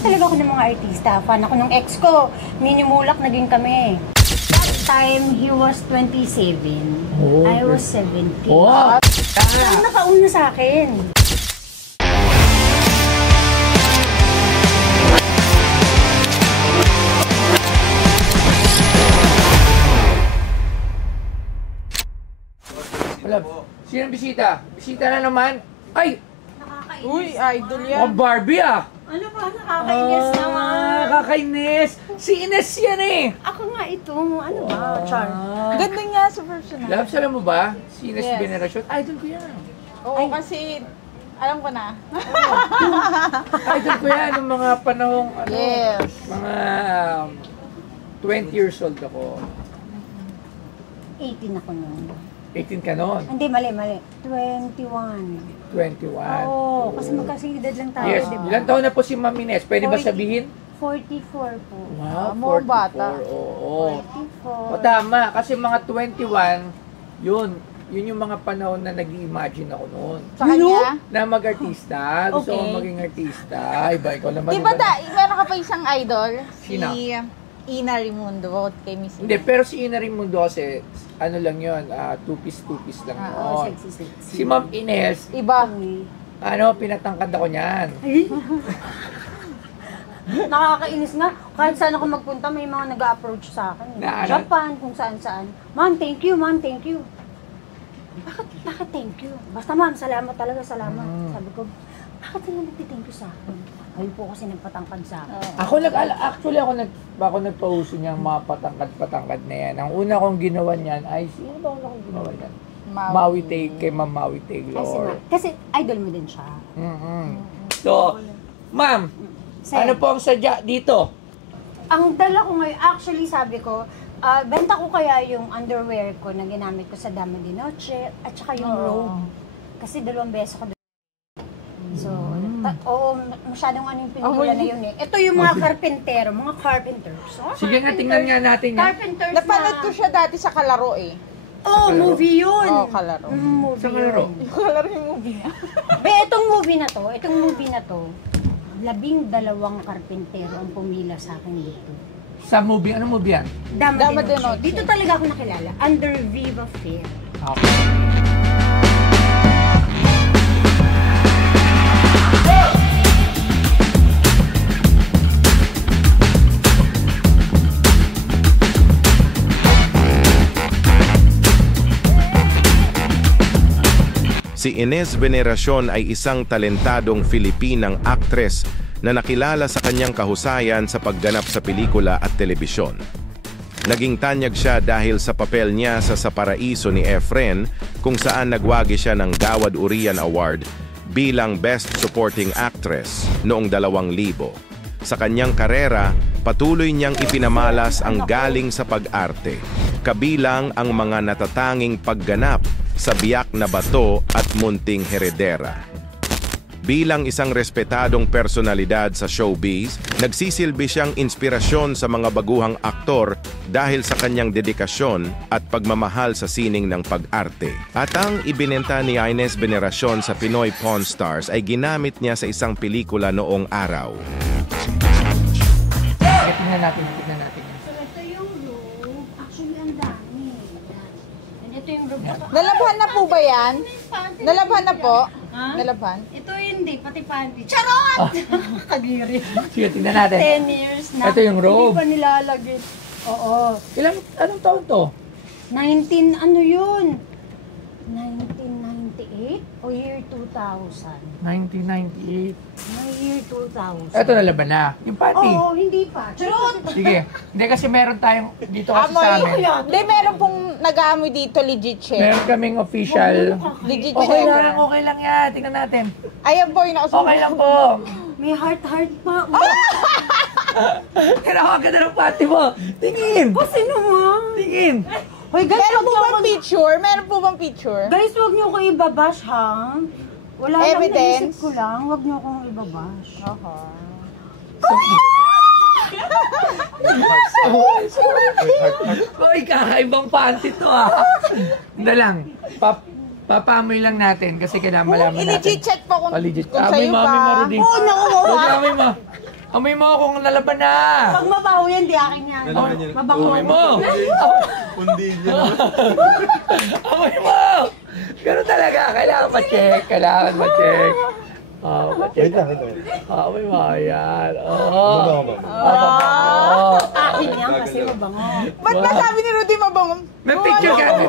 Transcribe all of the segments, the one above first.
talaga ako ng mga artista. Fan ako ng ex ko. Minimulak naging kami. That time, he was 27. Oh, I was 17. Oh! Siya nakauna sa akin. Wala. Sino bisita? Bisita na naman. Ay! Nakakainis. Uy, idol yan. Oh, Barbie ah! Ano ba? Nakakainis naman. Nakakainis! Si Ines yan eh! Ako nga ito. Ano ba? Char. Ganda nga sa personal. Labs, alam mo ba? Si Ines Yes. Veneracion. Idol ko yan. Oo, kasi alam ko na. Idol ko yan ng mga panahong ano, Yes. mga 20 years old ako. 18 ako noon. 18 ka noon. Hindi, mali. 21. 21. Oo, kasi magkasidad lang tayo, Yes. di ba? Ilan taon na po si Ma'am Ines? Pwede ba 40. sabihin? 44 po. Wow, Mga bata. Oo. 44. O tama, kasi mga 21, yun yung mga panahon na nag-i-imagine ako noon. Sa kanya? Na mag-artista. Gusto ko Okay. maging artista. Iba, ikaw naman. Di ba meron ka pa isang idol? Sino? Si Ina Raimundo kay Miss Hindi, pero si Ina Raimundo kasi, ano lang yun, two-piece lang Oo, yun. sexy. Si Ma'am Ines, Iba. pinatangkad ako niyan. Nakakainis nga. Kahit saan ako magpunta, may mga nag-a-approach sa akin. Na ano? Japan, kung saan-saan. Ma'am, thank you. Bakit thank you? Basta ma'am, salamat talaga, salamat. Sabi ko, bakit sila nagti-thank you sa akin? Ayun po kasi nagpatangkad sa akin. Actually ako nagpauso niyang mga patangkad na yan. Ang una kong ginawa niyan ay, sino ba una kong ginawa niyan? Kay Ma'am Maui Taylor. Kasi idol mo din siya. So, Ma'am, Sir, ano po ang sadya dito? ang dala ko ngayon, actually sabi ko, benta ko kaya yung underwear ko na ginamit ko sa Dama di Noche at saka yung robe. Kasi 2 beses ko doon. So, masyadong ano yung pelikula na yun eh. Ito yung mga carpentero, mga carpenters. Sige nga, tingnan nga natin yan. Carpenters Napanood ko siya dati sa Kalaro eh. Oh, movie yun. Oo, Kalaro. Movie Sa Kalaro? yun. Yung Kalaro yung movie niya. Itong movie na to, 12 karpentero ang pumila sa akin dito. Sa movie, anong movie yan? Dama de de Noche. Dito talaga ako nakilala. Under Viva Fair. Okay. Si Ines Veneracion ay isang talentadong Filipinang aktres na nakilala sa kanyang kahusayan sa pagganap sa pelikula at telebisyon. Naging tanyag siya dahil sa papel niya sa Paraiso ni Efren, kung saan nagwagi siya ng Gawad Urian Award bilang Best Supporting Actress noong 2000. Sa kanyang karera, patuloy niyang ipinamalas ang galing sa pag-arte, kabilang ang mga natatanging pagganap sa Biyak na Bato at Munting Heredera. Bilang isang respetadong personalidad sa showbiz, nagsisilbi siyang inspirasyon sa mga baguhang aktor dahil sa kanyang dedikasyon at pagmamahal sa sining ng pag-arte. At ang ibinenta ni Ines Veneracion sa Pinoy Pawn Stars ay ginamit niya sa isang pelikula noong araw. Tingnan natin. So, ito yung robe. Actually, ang dami. And ito yung robe. Nalabhan na po ba yan? Nalabhan na po? Ha? Nalabhan? Ito hindi, pati panty. Charot! Kadiri. Sige, tingnan natin. 10 years na. Ito yung robe. Hindi pa nilalagay. Oo. Anong taon to? 19, ano yun? 1998 o year 2000? 1998. Year 2000. Ito nalaban na. Yung panty. Oo, hindi pa. Charot! Sige. Hindi kasi meron tayong dito kasi sa amin. Hindi, meron pong nag-aamoy dito, legit check. Meron kaming official. Legit Okay check. lang yan. Tingnan natin. Ayan po, yung nakasunod. Okay lang po. May heart pa. Pero ang ganda ng panty mo. Tingin. Kasi naman. Tingin. Hoy, guys, Meron wag po niyo bang ako- picture? Meron po bang picture? Guys, wag niyo ko ibabash, ha? Wala Evidence? lang, naisip ko lang. Wag niyo akong ibabash. Uy, kakaibang panty to ah. Hindi lang. Papamoy lang natin kasi kailangan malaman natin. I-legit check po kung Legit. sa'yo Mami ba. Marudi. Oo, naku, Mami mo. Amoy mo kung nalaban na. Pag mabaho yan, di akin yan. Mabango. Amoy mo. Pundilyo. Amoy mo. Ganun talaga. Kailangan ma-check. Kailangan ma-check. Ma-check. Wait lang, ito. Amoy mo. Ayan. Mabango. Akin yan kasi mabango. Ba't nasabi ni Rudy mabango? May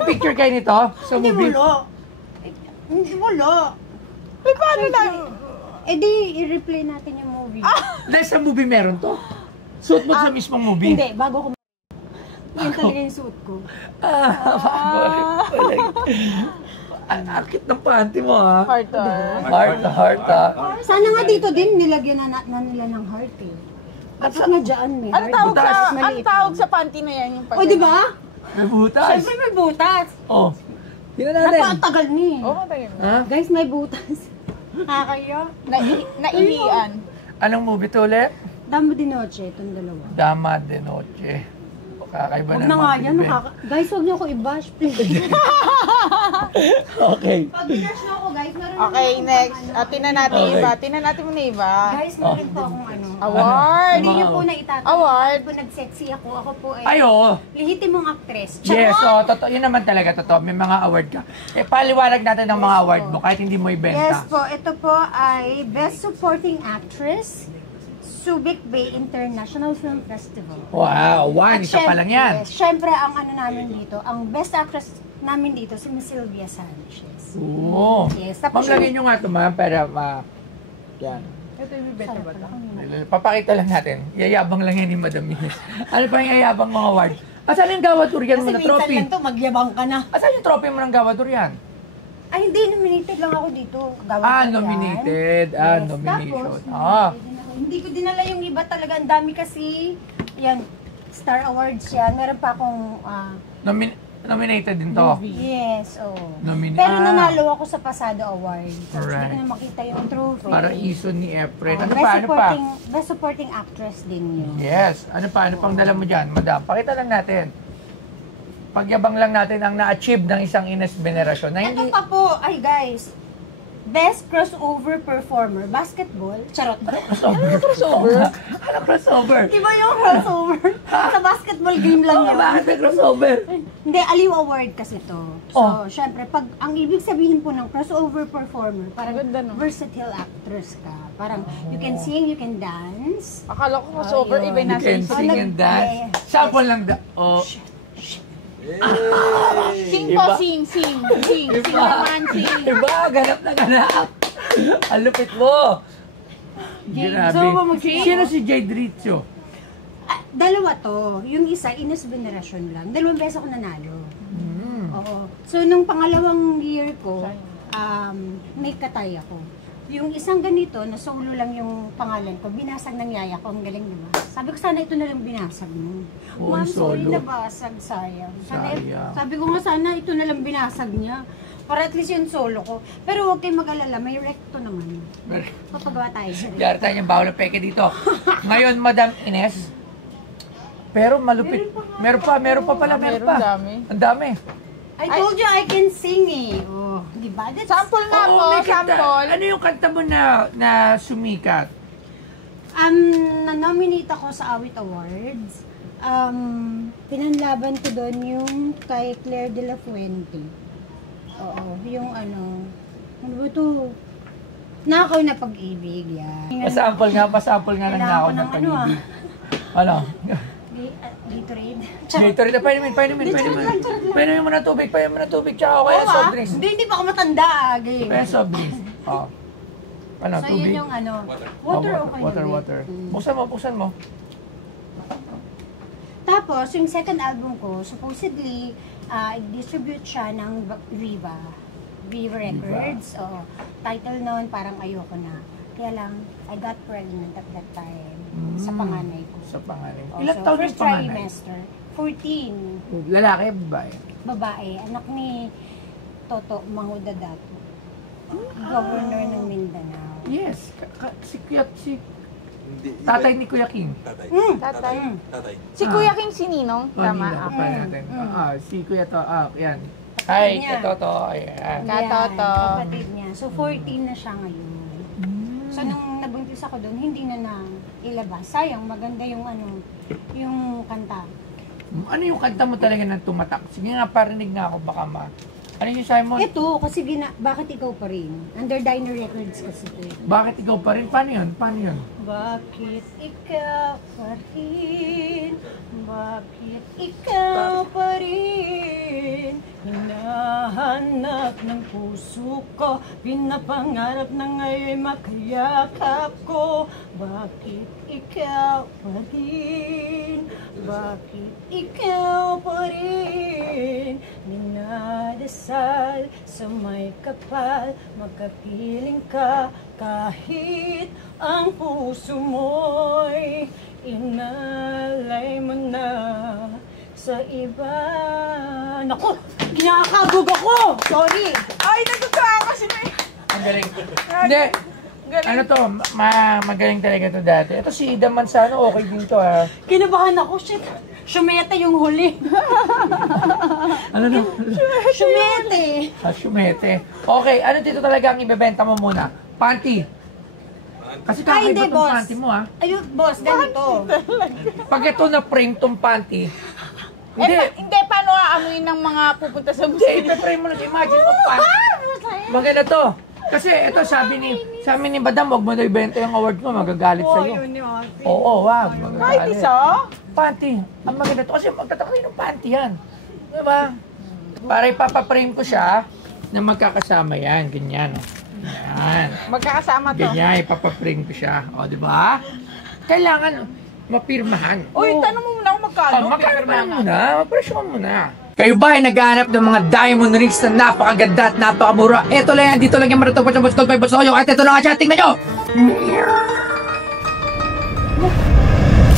picture kayo nito sa Hindi movie? wala. Hindi wala. Eh, paano na? Eh di, i-replay natin yung movie. Dahil sa movie meron to? Suit mo sa mismong movie? Hindi, bago ko yan talaga yung suit ko. Ang akit ng panty mo, ha? Heart Heart, ha? Sana nga dito din nilagyan na nila ng heart eh. Dapat nga dyan may Ang heart. tawag sa panty na yan yung pag... O, di ba? May butas. Siyempre may butas. Oh. Tingnan natin. Napakatagal niya eh. Oo, tayo. Ha? Guys, may butas. Nakakaya. Naihian. Anong movie to ulit? Damo di noche, itong dalawa. Dama de Noche. Kakaiba Huwag na na nga mga yan. bibig. Guys, huwag niyo ako i-bash, please. Okay. Pag binash na ako, guys, meron Okay, akong next. pang- Tinan natin Okay. iba. Tinan natin mo na iba. Guys, meron po akong ano. Award. Hindi niyo po na itatanong. Award. Po nag-sexy ako. Ako po ay Ay, oo. lihitimong actress. Yes, Charot! totoo. Yun naman talaga, totoo. May mga award ka. Paliwanag natin ang mga award mo kahit hindi mo Yes ibenta. po, ito po ay Best Supporting Actress, Subic Bay International Film Festival. Wow, one. At Isa pa lang yan. Yes, syempre, ang ano namin dito, ang Best Actress namin dito, si Miss Sylvia Sanchez. Oo. Yes, Ma'am, tapos lagyan nyo nga ito, ma'am, para yan. Ito yung better ba ito? Papakita lang natin. Yayabang lang yan ni Madam Ines. Ano pa yung yayabang mga award? Asan yung gawa durian mo Kasi na minsan trophy? lang to, magyabang ka na. Asan yung trophy mo ng gawa durian? Ay, hindi, nominated lang ako dito. Gawin ko yan. Nominated. Yes, Nomination. tapos, hindi ko dinala yung iba talaga. Ang dami kasi. Yan, Star Awards yan. Meron pa akong... Nominated din to. yes, oh. Ah. Pero nanalo ako sa Pasado Awards. So, Alright. hindi ko na makita yung trophy. Para ison ni Efren. Oh, Ano pa? Ano pa? Best supporting actress din yun. Yes. Ano pa? Ano pang dala mo dyan, madam? Pakita lang natin. Pagyabang lang natin ang na-achieve ng isang Ines Veneracion na Ito hindi... pa po, ay guys, Best Crossover Performer, Basketball. Charot. Crossover? Ano crossover? Di ba yung crossover? Sa basketball game lang Oh, yun. bakit may crossover? Hindi, Aliw Award kasi to. So, Oh. syempre, pag ang ibig sabihin po ng crossover performer, parang Ganda, no? versatile actress ka. Parang you can sing, you can dance. Akala ko crossover, Ayun. iba yung You nasa can isip. sing and dance. Yes. Sample lang da... Oh. Sing Iba. po, sing. Sing naman, sing. Iba, ganap na ganap. Ang lupit mo. Grabe. So, mag-sing? Sino si Jade Rizzo? Ah, dalawa to. Yung isa, Ines Veneracion lang. 2 beses ako nanalo. Oo. So, nung pangalawang year ko, may katay ako. Yung isang ganito, na solo lang yung pangalan ko, binasag ng yaya ko. Ang galing, diba? Sabi ko, sana ito na lang binasag mo. Oo, Ma'am, sorry, solo. nabasag, sayang. Sayang. Sabi ko nga, sana ito na lang binasag niya. Para at least yung solo ko. Pero huwag kayong mag-alala, may recto naman. Papagawa tayo sa recto. Yara tayo yung bawal ng peke dito. Ngayon, Madam Ines, pero malupit. Meron pa pala, meron Meron, pa. dami. Ang dami. I told you I can sing eh. Oh, di ba? That's Sample nga po, may kanta. sample. Ano yung kanta mo na sumikat? Na-nominate ako sa Awit Awards. Pinanlaban ko doon yung kay Claire de la Fuente. Oo, yung ano ba ito? Nakaw na pag-ibig, yan. Pasample nga ng Kailangan nakaw ko ng ng pag-ibig. Ano? Gatorade. Gatorade, painumin. Painumin mo na tubig, tsaka kaya soft drinks. Hindi pa ako matanda, game. Kaya soft drinks. Oh. Ano, So, tubig? yun yung ano. Oh, Water, okay na. water. Mm. Buksan mo. Tapos, yung second album ko, supposedly, i-distribute siya ng Viva Records. Oo. Title noon, parang ayoko na. Kaya lang, I got pregnant at that time sa panganay ko. Sa panganay. Oh, Ilan so, taon yung first panganay? trimester, 14. Lalaki, babae. Babae, anak ni Toto Mangudadato. Governor ng Mindanao. Yes. Si tatay ni Kuya King. Tatay. Tatay. Si Kuya King Sininong, tama. Nila, Okay. natin. Si Kuya to, yan. Ay, niya. ito to, ayan. Katoto. Yan, kapatid niya. So, 14 na siya ngayon. So, nung nabuntis nag-umpisa ko doon, hindi na ilabas. Sayang, maganda yung yung kanta. Ano yung kanta mo talaga na tumatak? Sige nga, parinig nga ako, baka Ano yung Simon? Ito, kasi bakit ikaw pa rin? Under Diner Records kasi ito. Bakit ikaw pa rin? Paano yun? Bakit ikaw pa rin? Bakit ikaw pa rin? Hinahanap ng puso ko, pinapangarap na ngayon makayakap ko. Bakit ikaw pa rin? Bakit ikaw pa rin? Minadasal sa may kapal, magkapiling ka kahit ang puso mo'y inalay mo na sa iba. Naku! Kinakabog ako! Sorry! Ay, nagkakawa kasi may... Ang galing. Hindi. Ano to, magaling talaga to dati. Ito si Ida Manzano, okay din to ha. Kinabahan ako, shit! Shumete yung huli. Ano no? Shumete! Shumete. Okay, ano dito talaga ang ibebenta mo muna? Panty. Kasi Ay, kakaiba hindi, tong boss. panty mo ha. Ayun, boss, ganito. Pag ito na-frame tong panty, Hindi, paano aamuin ng mga pupunta sa hindi, museo? ipe-frame mo na. Imagine mo panty. Maganda to. Kasi ito sabi ni Madam, wag mo na ibenta yung award mo, magagalit sa'yo. Oo, wag. Kahit Magagalit. isa? Panty. Ang maganda to kasi magtatakay ng panty yan. Diba? Para ipapaprame ko siya na magkakasama yan. Ganyan. Yan. Magkakasama to. Ganyan, ipapaprame ko siya. O, diba? Kailangan mapirmahan. Uy, tanong mo muna kung magkano. Magkano pa lang muna? Mapresyon mo na. Kayo ba ay naghahanap ng mga diamond rings na napakaganda at napakamura? Ito lang yan, dito lang yung maratupad sa Buskol by Bosoyo. At ito na nga siya, tingnan nyo!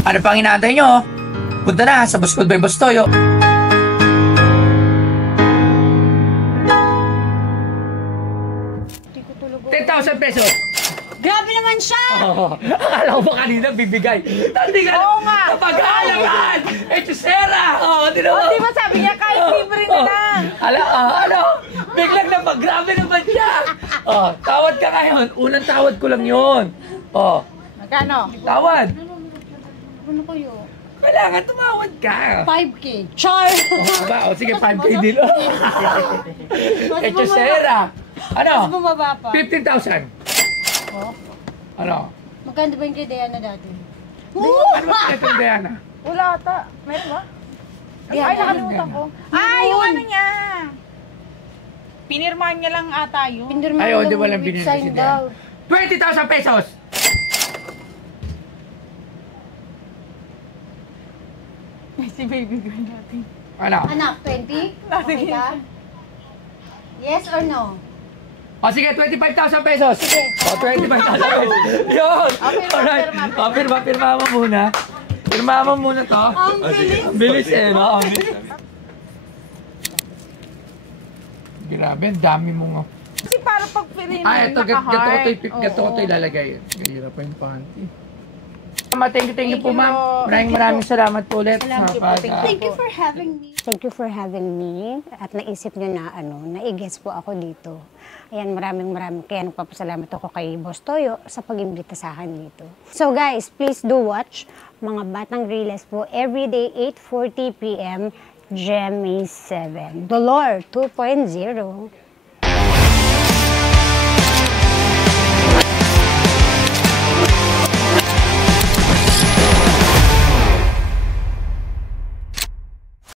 Ano pang inaantay nyo? Punta na sa Buskol by Bostoyo. 10,000 pesos! Grabe naman siya! Oh, akala ko ba kanina bibigay? Tandi ka Oo nga. Napag-aalaman! Echusera! Di Oh, di ba sabi niya kahit libre na lang? Ano? Biglang grabe naman siya! Tawad ka ngayon. Unang tawad ko lang yun. Magkano? Tawad. Ano kayo? Kailangan tumawad ka. 5K. Char! Sige, 5K din. Echusera! Mas Ano? bumaba pa. 15,000. Oh. Ano? Magkano ba yung kay Diana dati? Ano ba ito, Diana? Wala ata. Meron ba? Diana. Ay, nakalimutan ko. Ay, yung ano niya. Pinirmahan niya lang ata yun. Pinirma Ayaw, lang di ba lang with binili sign si daw. Diana? 20,000 pesos! Si baby girl natin. Ano? Anak, 20? Okay ka? Yes or no? Sige, 25,000 pesos. Sige. 25,000 pesos. Yun! pirma, Alright. Pirma mo muna. Pirma mo muna to. Ang bilis! Ang bilis no? Ang bilis. Grabe, ang dami mo nga. Kasi para pag pili Ito, gato ko ito ilalagay. Gahira pa yung panty. Thank you po, ma'am. Maraming salamat po ulit. Thank you for having me. Thank you for having me. At naisip nyo na na-i-guess po ako dito. Ayan, maraming kaya nagpapasalamat ako kay Boss Toyo sa pag-imbita sa akin dito. So guys, please do watch Mga Batang Riles po everyday 8:40 p.m. GMA 7. Dolor 2.0.